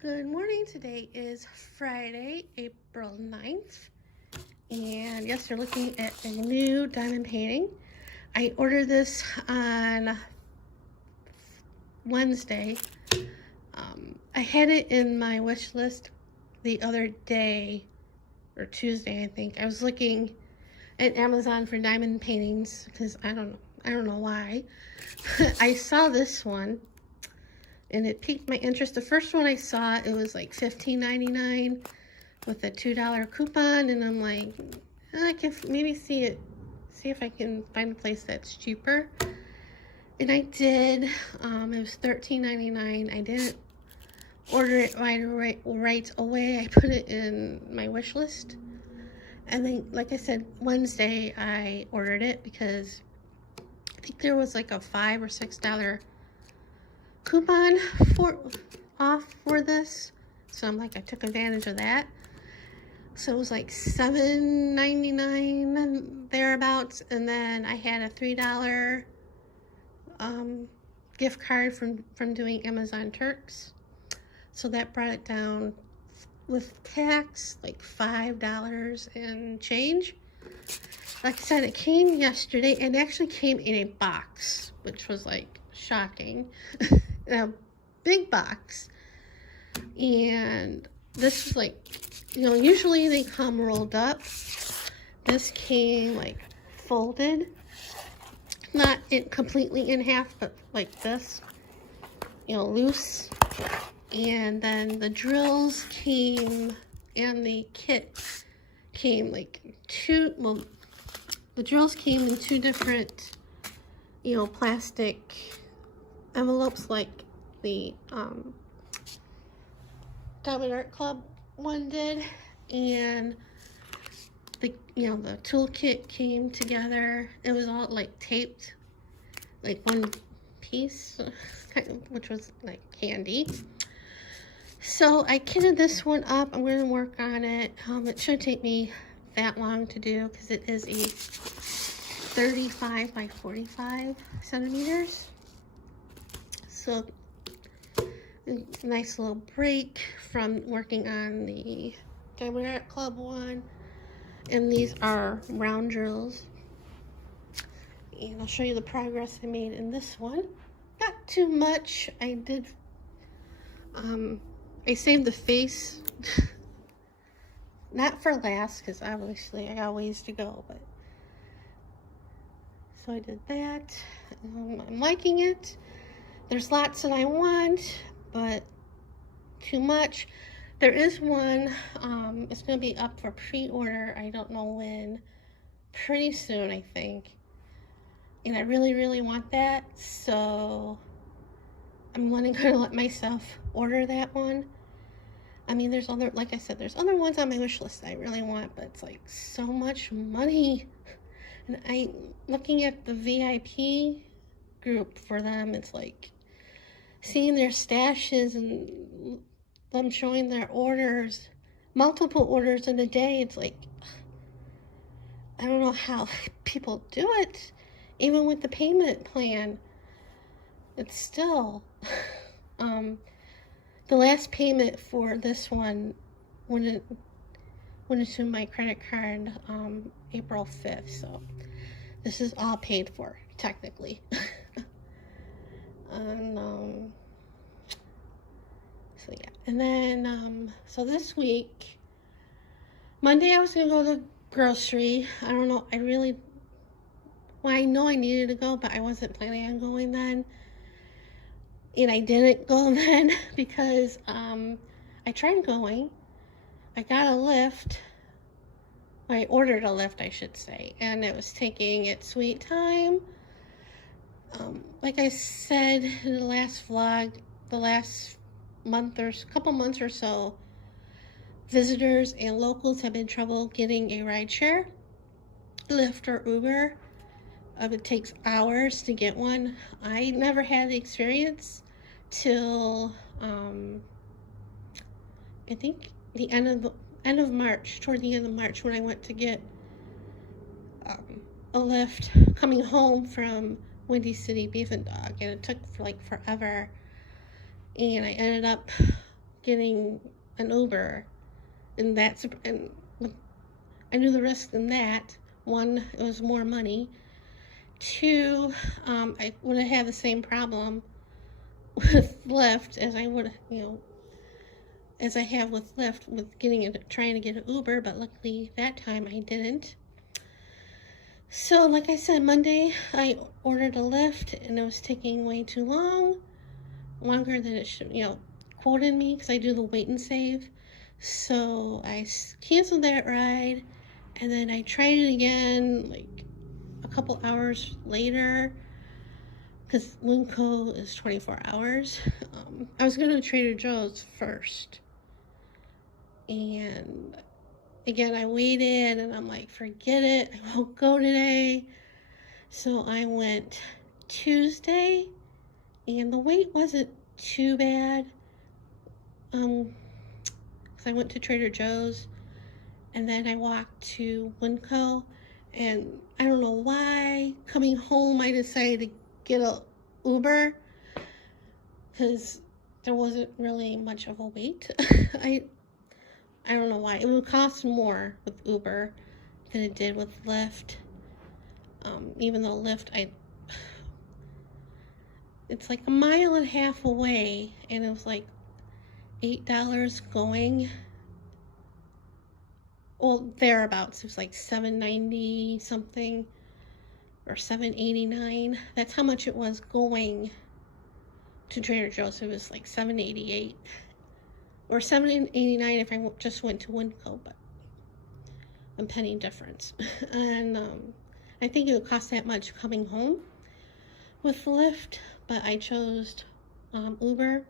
Good morning. Today is Friday, April 9th. And yes, you're looking at a new diamond painting. I ordered this on Wednesday. I had it in my wish list the other day, or Tuesday, I think. I was looking at Amazon for diamond paintings because I don't know why. I saw this one and it piqued my interest. The first one I saw, it was like $15.99 with a $2 coupon, and I'm like, I can maybe see if I can find a place that's cheaper. And I did. It was $13.99. I didn't order it right away. I put it in my wish list, and then, like I said, Wednesday I ordered it because I think there was like a $5 or $6 coupon off for this, so I'm like, I took advantage of that. So it was like $7.99 thereabouts, and then I had a $3 gift card from doing Amazon Turks, so that brought it down with tax like $5 and change. Like I said, it came yesterday, and it actually came in a box, which was like shocking. A big box. And this was like, usually they come rolled up. This came like folded, not completely in half, but like this, loose. And then the drills came, and the kit came like the drills came in two different, plastic envelopes, like the Diamond Art Club one did, and the the toolkit came together. It was all like taped, like one piece, which was like handy. So I kitted this one up. I'm going to work on it. It shouldn't take me that long to do because it is a 35 by 45 centimeters. So a nice little break from working on the Diamond Art Club one. And these are round drills. And I'll show you the progress I made in this one. Not too much. I did, I saved the face. Not for last, because obviously I got ways to go, but so I did that. I'm liking it. There's lots that I want, but too much. There is one, it's going to be up for pre-order. I don't know when. Pretty soon, I think. And I really, really want that, so I'm going to let myself order that one. I mean, there's other, like I said, there's other ones on my wish list I really want, but it's like so much money. And looking at the VIP group for them, it's like seeing their stashes and them showing their orders, multiple orders in a day. It's like, I don't know how people do it, even with the payment plan. It's still, the last payment for this one went into my credit card April 5th, so this is all paid for, technically. And so yeah, and then so this week, Monday I was gonna go to the grocery. I don't know, I know I needed to go, but I wasn't planning on going then. And I didn't go then because I tried going. I got a Lyft. I ordered a Lyft, I should say, and it was taking its sweet time. Like I said in the last vlog, the last couple months or so, visitors and locals have been trouble getting a rideshare, Lyft or Uber. It takes hours to get one. I never had the experience till I think the end of March, toward the end of March, when I went to get a Lyft coming home from Windy City Beef and Dog, and it took like forever. And I ended up getting an Uber, and I knew the risk in that. One, it was more money. Two, I would have had the same problem with Lyft as I would, as I have with Lyft with trying to get an Uber, but luckily that time I didn't. So, like I said, Monday I ordered a Lyft, and it was taking way too long, longer than it should, quoted me, because I do the wait and save. So I canceled that ride, and then I tried it again like a couple hours later, because Winco is 24 hours. I was going to Trader Joe's first, and again I waited, and I'm like, forget it, I won't go today. So I went Tuesday, and the wait wasn't too bad. Because I went to Trader Joe's, and then I walked to Winco, and I don't know why, coming home I decided to get a Uber, because there wasn't really much of a wait. I don't know why. It would cost more with Uber than it did with Lyft. Even though Lyft, it's like a mile and a half away, and it was like $8 going. Well, thereabouts. It was like $7.90 something, or $7.89. That's how much it was going to Trader Joe's. It was like $7.88 or $7.89 if I just went to Winco, but a penny difference. And I think it would cost that much coming home with Lyft, but I chose Uber.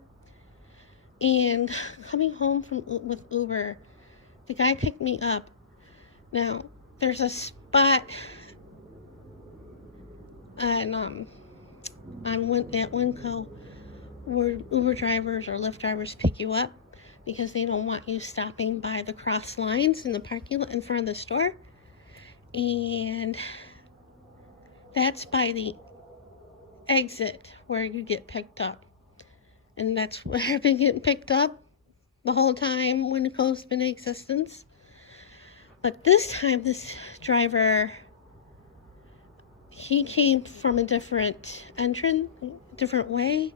And coming home with Uber, the guy picked me up. Now, there's a spot at Winco where Uber drivers or Lyft drivers pick you up, because they don't want you stopping by the cross lines in the parking lot in front of the store. And that's by the exit where you get picked up. And that's where I've been getting picked up the whole time Winco's been in existence. But this time, this driver, he came from a different way,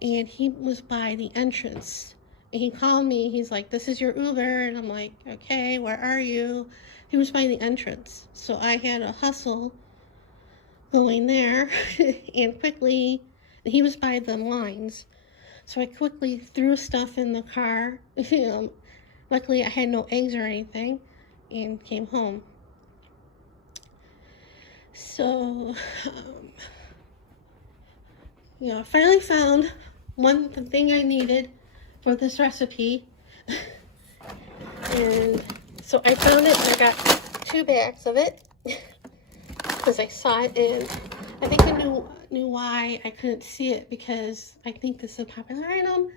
and he was by the entrance. And he called me, he's like, this is your Uber, and I'm like, okay, where are you? He was by the entrance, so I had a hustle going there, and quickly, he was by the lines, so I quickly threw stuff in the car. Luckily I had no eggs or anything, and came home. So, I finally found the thing I needed for this recipe. And so I found it, and I got 2 bags of it, because I saw it, and I think I knew why I couldn't see it, because I think this is a popular item,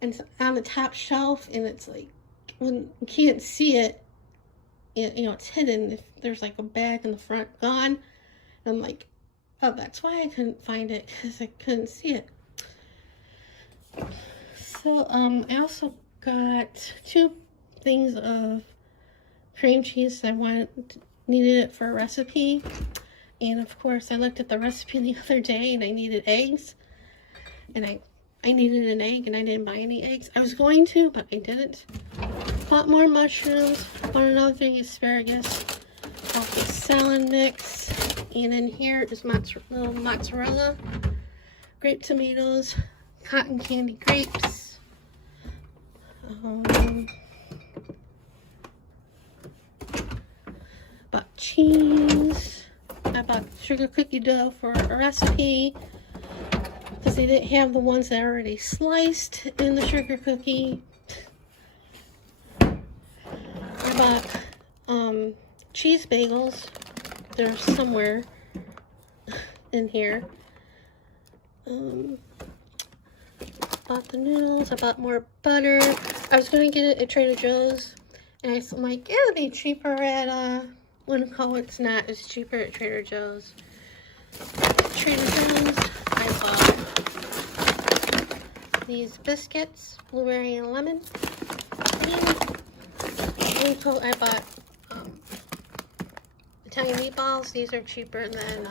and it's on the top shelf, and it's like, when you can't see it, it's hidden. If there's like a bag in the front gone, and I'm like, oh, that's why I couldn't find it, because I couldn't see it. So I also got 2 things of cream cheese. I needed it for a recipe, and of course I looked at the recipe the other day, and I needed eggs, and I needed an egg, and I didn't buy any eggs. I was going to, but I didn't. Bought more mushrooms. Bought another thing of asparagus. Bought the salad mix, and in here is little mozzarella, grape tomatoes, cotton candy grapes, bought cheese. I bought sugar cookie dough for a recipe, because they didn't have the ones that are already sliced in the sugar cookie. I bought cheese bagels. They're somewhere in here. Bought the noodles. I bought more butter. I was going to get it at Trader Joe's, and I'm like, it'll be cheaper at Winco. It's not. It's cheaper at Trader Joe's. Trader Joe's, I bought these biscuits, blueberry and lemon. And I bought Italian meatballs. These are cheaper than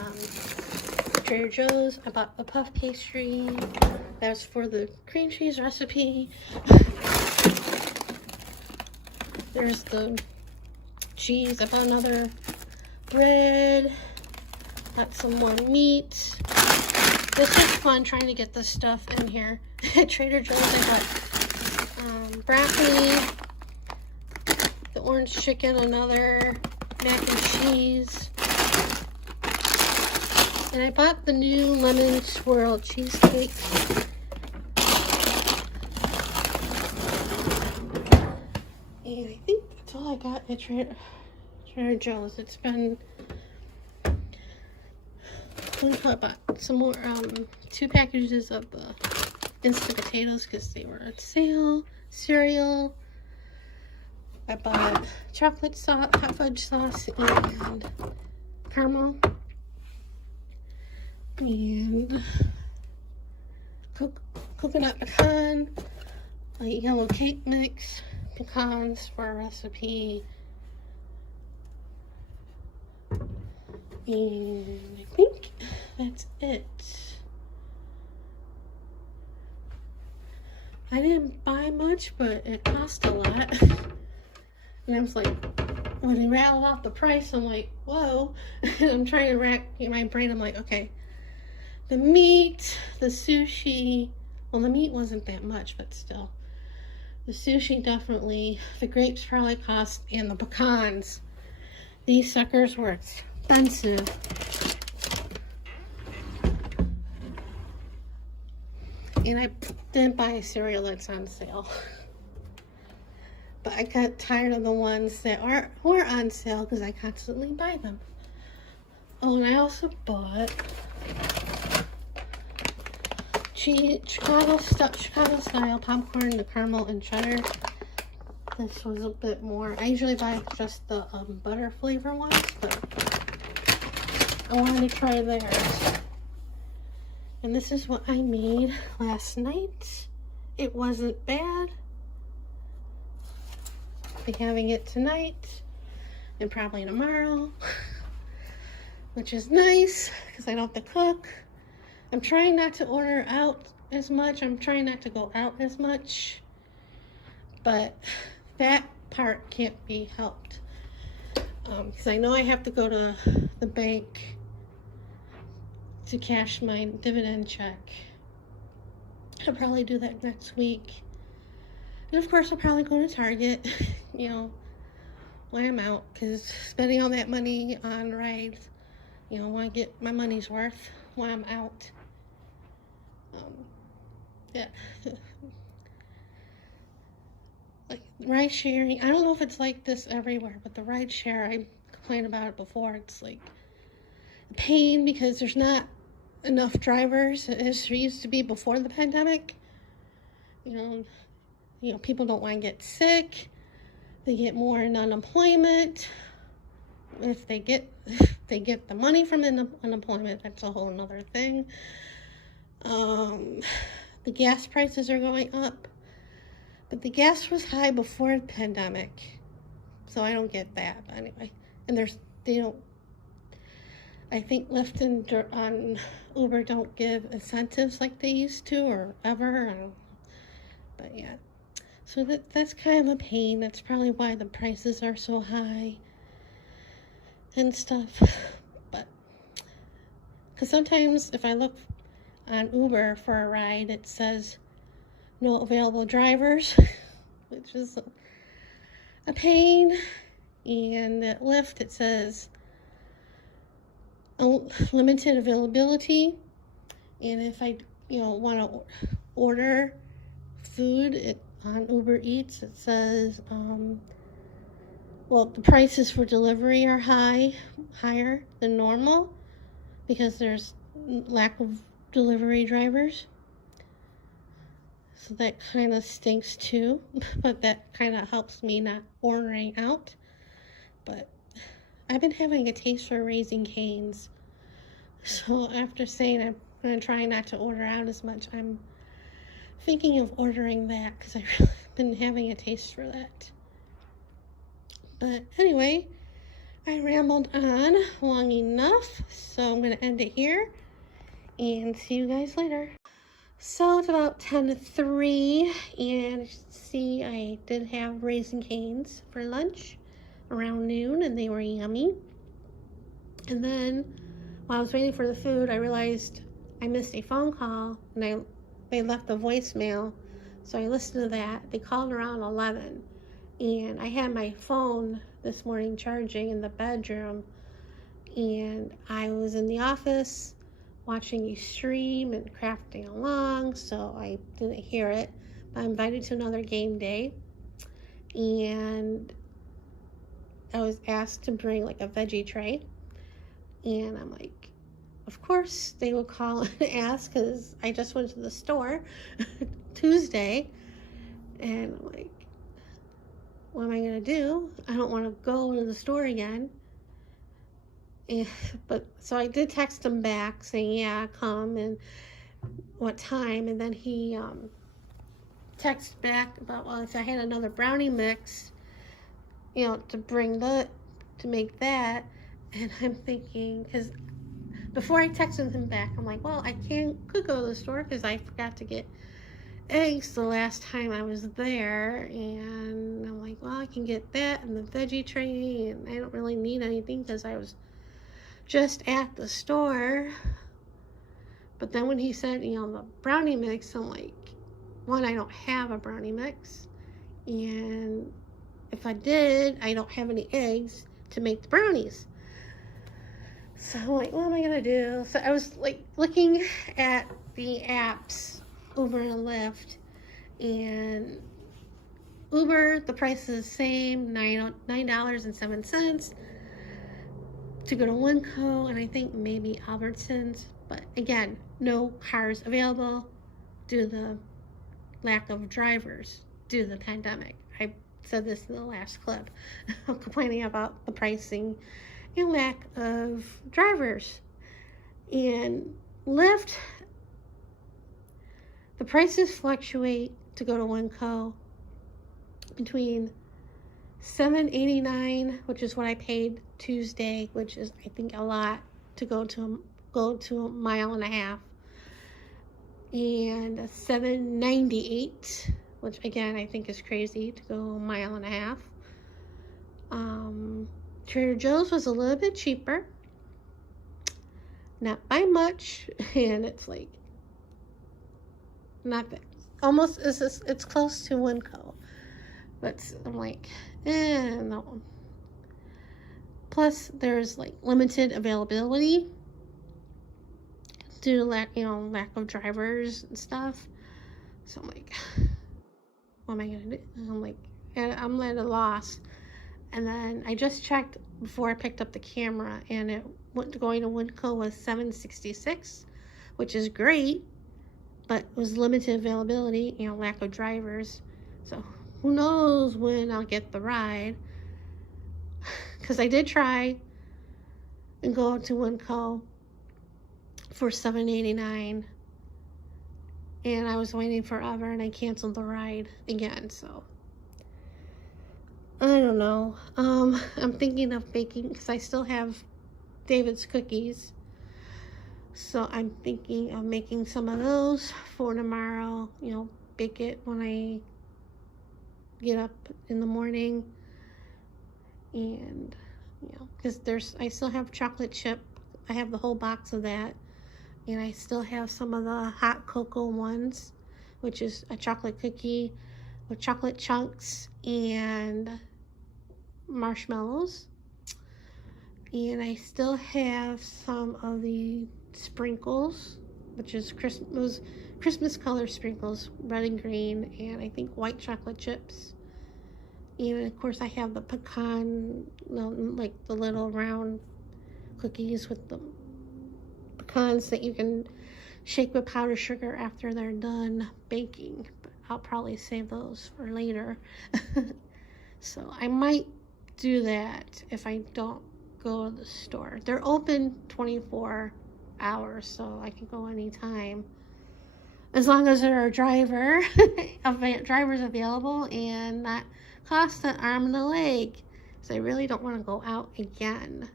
Trader Joe's. I bought a puff pastry. That's for the cream cheese recipe. There's the cheese. I bought another bread. Got some more meat. This is fun trying to get this stuff in here. At Trader Joe's I got broccoli, the orange chicken, another mac and cheese. And I bought the new lemon swirl cheesecake. And I think that's all I got at Trader Joe's. It's been, I bought some more, 2 packages of the instant potatoes because they were on sale. Cereal. I bought chocolate sauce, hot fudge sauce, and caramel. And coconut pecan, a yellow cake mix, pecans for a recipe. And I think that's it. I didn't buy much, but it cost a lot. And I was like, when they rattled off the price, I'm like, whoa. And I'm trying to rack in my brain. I'm like, okay, the meat, the sushi. Well, the meat wasn't that much, but still. The sushi definitely. The grapes probably cost, and the pecans. These suckers were expensive. And I didn't buy a cereal that's on sale. But I got tired of the ones that were on sale because I constantly buy them. Oh, and I also bought Chicago style popcorn, the caramel and cheddar. This was a bit more. I usually buy just the butter flavor ones, but I wanted to try theirs. And this is what I made last night. It wasn't bad. I'll be having it tonight and probably tomorrow, which is nice because I don't have to cook. I'm trying not to order out as much. I'm trying not to go out as much, but that part can't be helped because I know I have to go to the bank to cash my dividend check. I'll probably do that next week. And of course I'll probably go to Target, you know, when I'm out, because spending all that money on rides, you know, I want to get my money's worth while I'm out. Yeah. Like ride sharing, I don't know if it's like this everywhere, but the ride share, I complained about it before, it's like a pain because there's not enough drivers as there used to be before the pandemic. You know, people don't want to get sick. They get more in unemployment. If they get the money from unemployment, that's a whole nother thing. The gas prices are going up, but the gas was high before the pandemic, so I don't get that. But anyway, and they don't. I think Lyft and on Uber don't give incentives like they used to or ever. I don't know. But yeah, so that's kind of a pain. That's probably why the prices are so high and stuff. But because sometimes if I look on Uber for a ride, it says no available drivers, which is a pain. And at Lyft it says limited availability. And if I want to order food on Uber Eats, it says well, the prices for delivery are higher than normal because there's lack of delivery drivers. So that kind of stinks too, but that kind of helps me not ordering out. But I've been having a taste for Raising Cane's. So after saying I'm going to try not to order out as much, I'm thinking of ordering that because I've really been having a taste for that. But anyway, I rambled on long enough, so I'm going to end it here and see you guys later. So it's about 10 to 3, and see, I did have Raisin Canes for lunch around noon, and they were yummy. And then while I was waiting for the food, I realized I missed a phone call, and they left a voicemail, so I listened to that. They called around 11, and I had my phone this morning charging in the bedroom, and I was in the office watching a stream and crafting along, so I didn't hear it. But I'm invited to another game day, and I was asked to bring like a veggie tray, and I'm like, of course they will call and ask, because I just went to the store Tuesday, and I'm like, what am I gonna do? I don't want to go to the store again. But so I did text him back saying, yeah, come, and what time. And then he texted back about, well, if I had another brownie mix, to make that. And I'm thinking, because before I texted him back, I'm like, well, I could go to the store because I forgot to get eggs the last time I was there. And I'm like, well, I can get that and the veggie tray, and I don't really need anything because I was just at the store. But then when he said, the brownie mix, I'm like, one, I don't have a brownie mix, and if I did, I don't have any eggs to make the brownies. So I'm like, what am I gonna do? So I was like looking at the apps, Uber and Lyft, and Uber, the price is the same, $9.07 to go to Winco, and I think maybe Albertsons. But again, no cars available due to the lack of drivers due to the pandemic. I said this in the last clip. I'm complaining about the pricing and lack of drivers. And Lyft, the prices fluctuate to go to Winco between $7.89, which is what I paid Tuesday, which is, I think, a lot to go to a mile and a half, and $7.98, which again I think is crazy to go a mile and a half. Trader Joe's was a little bit cheaper, not by much, and it's like not that, almost it's close to Winco. But I'm like, no. Plus, there's like limited availability due to lack of drivers and stuff. So I'm like, what am I gonna do? I'm like, and I'm at a loss. And then I just checked before I picked up the camera, and going to Winco was $7.66, which is great, but it was limited availability, lack of drivers. So who knows when I'll get the ride, because I did try and go to Winco for $7.89, and I was waiting forever, and I canceled the ride again. So I don't know. I'm thinking of baking, because I still have David's cookies, so I'm thinking of making some of those for tomorrow. Bake it when I get up in the morning. And because I still have chocolate chip. I have the whole box of that, and I still have some of the hot cocoa ones, which is a chocolate cookie with chocolate chunks and marshmallows. And I still have some of the sprinkles, which is Christmas color sprinkles, red and green, and I think white chocolate chips. And of course I have the pecan, like the little round cookies with the pecans that you can shake with powdered sugar after they're done baking. But I'll probably save those for later. So I might do that if I don't go to the store. They're open 24 hours, so I can go anytime. as long as there are drivers available and not cost an arm and a leg. So I really don't want to go out again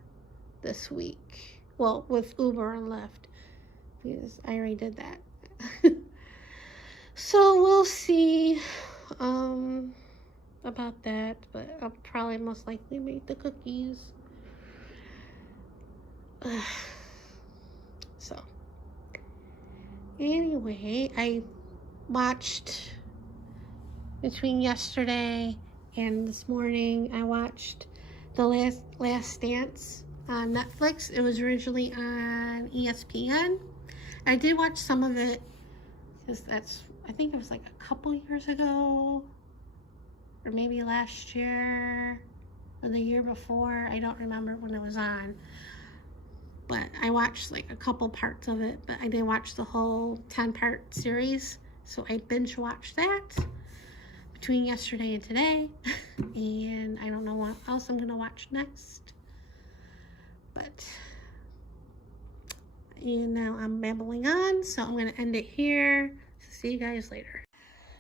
this week. Well, with Uber and Lyft, because I already did that. So we'll see about that, but I'll probably most likely make the cookies. So anyway, I watched between yesterday and this morning, I watched The Last Dance on Netflix. It was originally on ESPN. I did watch some of it because I think it was like a couple years ago, or maybe last year or the year before. I don't remember when it was on, but I watched like a couple parts of it, but I didn't watch the whole 10-part series. So I binge watched that between yesterday and today. And I don't know what else I'm gonna watch next, but now I'm babbling on, so I'm gonna end it here. See you guys later.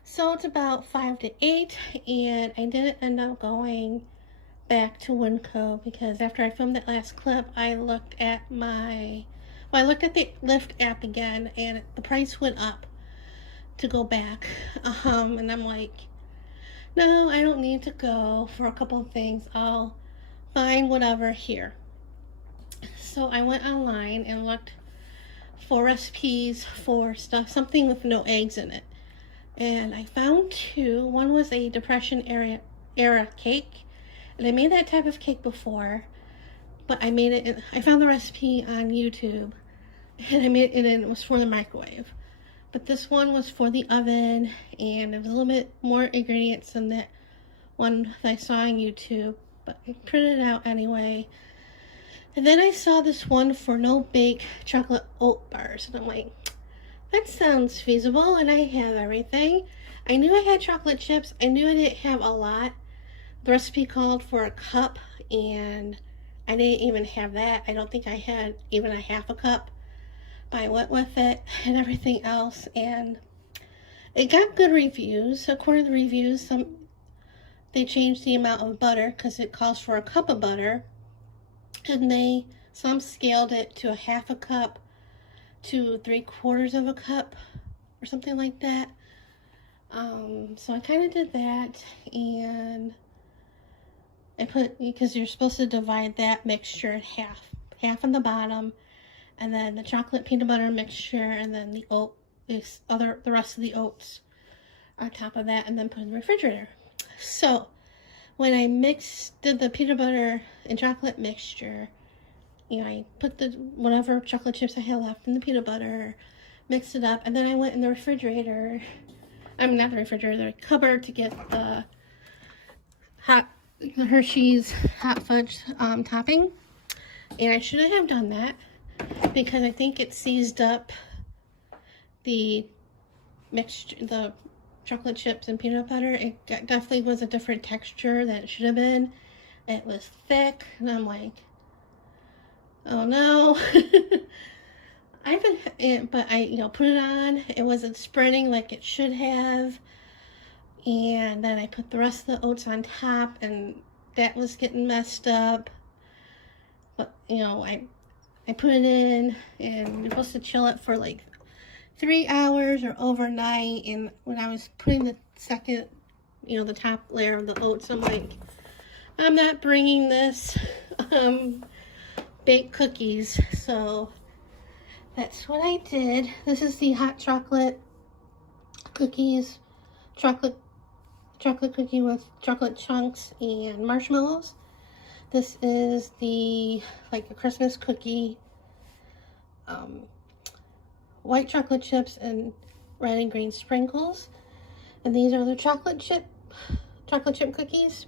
So it's about 5 to 8, and I didn't end up going back to Winco because after I filmed that last clip, I looked at the Lyft app again, and the price went up to go back. And I'm like, no, I don't need to go for a couple of things. I'll find whatever here. So I went online and looked for recipes for something with no eggs in it. And I found two. One was a Depression era cake. And I made that type of cake before, but I made it, I found the recipe on YouTube, and I made it, and it was for the microwave. But this one was for the oven, and it was a little bit more ingredients than that one that I saw on YouTube, but I printed it out anyway. And then I saw this one for no-bake chocolate oat bars, and I'm like, that sounds feasible, and I have everything. I knew I had chocolate chips. I knew I didn't have a lot. The recipe called for a cup, and I didn't even have that. I don't think I had even a half a cup. But I went with it and everything else, and it got good reviews. According to the reviews, they changed the amount of butter because it calls for a cup of butter, and some scaled it to a half a cup to 3/4 of a cup or something like that. So I kind of did that, and I because you're supposed to divide that mixture in half on the bottom, and then the chocolate peanut butter mixture, and then the rest of the oats on top of that, and then put in the refrigerator. So when I did the peanut butter and chocolate mixture, I put the whatever chocolate chips I had left in the peanut butter, mixed it up, and then I went in the refrigerator. Not the refrigerator, the cupboard, to get the Hershey's hot fudge topping. And I shouldn't have done that because I think it seized up the mixture, the chocolate chips and peanut butter. It definitely was a different texture than it should have been. It was thick, and I'm like, oh no. But I put it on. It wasn't spreading like it should have. And then I put the rest of the oats on top, and that was getting messed up. But, I put it in, and you're supposed to chill it for like 3 hours or overnight. And when I was putting the second, the top layer of the oats, I'm like, I'm not bringing this baked cookies. So that's what I did. This is the hot chocolate cookies, chocolate cookie with chocolate chunks and marshmallows. This is a Christmas cookie, white chocolate chips and red and green sprinkles. And these are the chocolate chip cookies,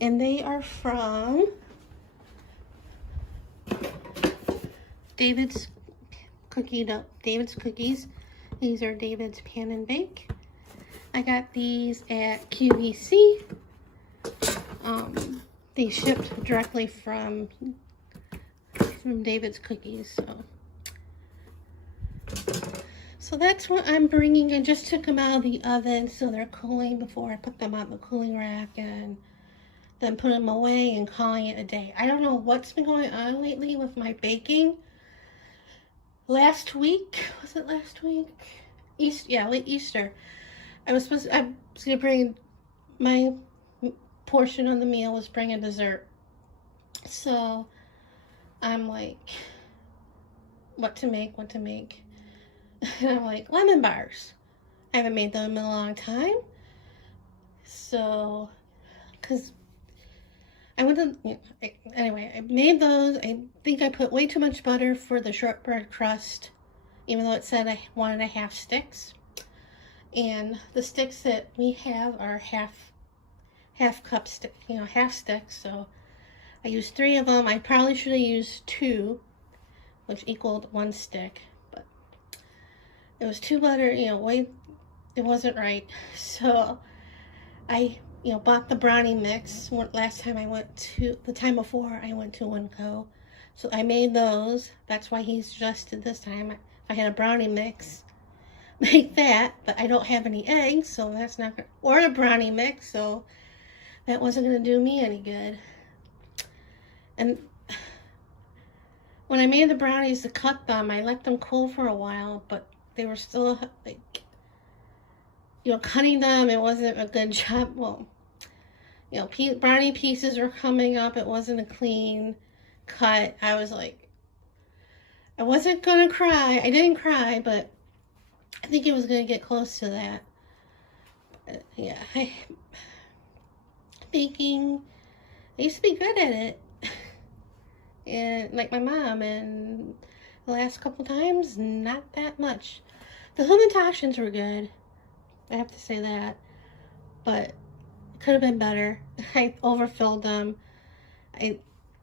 and they are from David's Cookies. These are David's Pan and Bake. I got these at QVC. They shipped directly from So that's what I'm bringing. I just took them out of the oven so they're cooling before I put them on the cooling rack and then put them away and calling it a day. I don't know what's been going on lately with my baking. Last week, was it last week? Late Easter. I was gonna bring my portion of the meal was bring a dessert. So I'm like, what to make? And I'm like, lemon bars. I haven't made them in a long time. So, because I went to, anyway, I made those. I think I put way too much butter for the shortbread crust, even though it said I wanted a half sticks. And the sticks that we have are half cup stick, half sticks. So I used 3 of them. I probably should have used 2, which equaled 1 stick. But it was too butter, it wasn't right. So I, bought the brownie mix. The time before I went to Winco. So I made those. That's why he suggested this time, if I had a brownie mix, make that. But I don't have any eggs, so that's not gonna, or a brownie mix, so that wasn't gonna do me any good. And when I made the brownies to cut them, I let them cool for a while, but they were still like, cutting them, it wasn't a good job. Well, brownie pieces were coming up. It wasn't a clean cut. I was like, I wasn't gonna cry. I didn't cry, but I think it was gonna get close to that. Yeah, baking, I used to be good at it. And like my mom, and the last couple times, not that much. The Humantations were good, I have to say that, but it could have been better. I overfilled them. I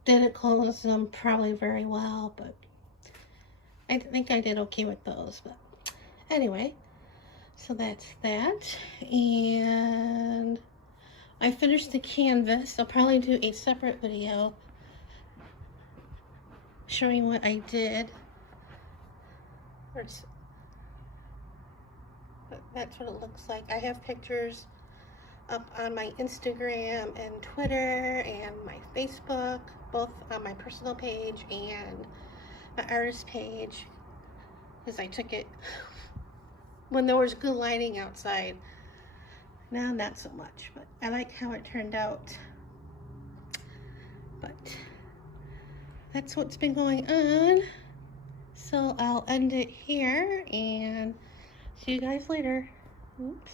didn't close them probably very well, but I think I did okay with those. But anyway, so that's that. And I finished the canvas. I'll probably do a separate video showing what I did. That's what it looks like. I have pictures up on my Instagram and Twitter and my Facebook, both on my personal page and my artist page, because I took it when there was good lighting outside. Now not so much, but I like how it turned out. But that's what's been going on. So I'll end it here and see you guys later. Oops.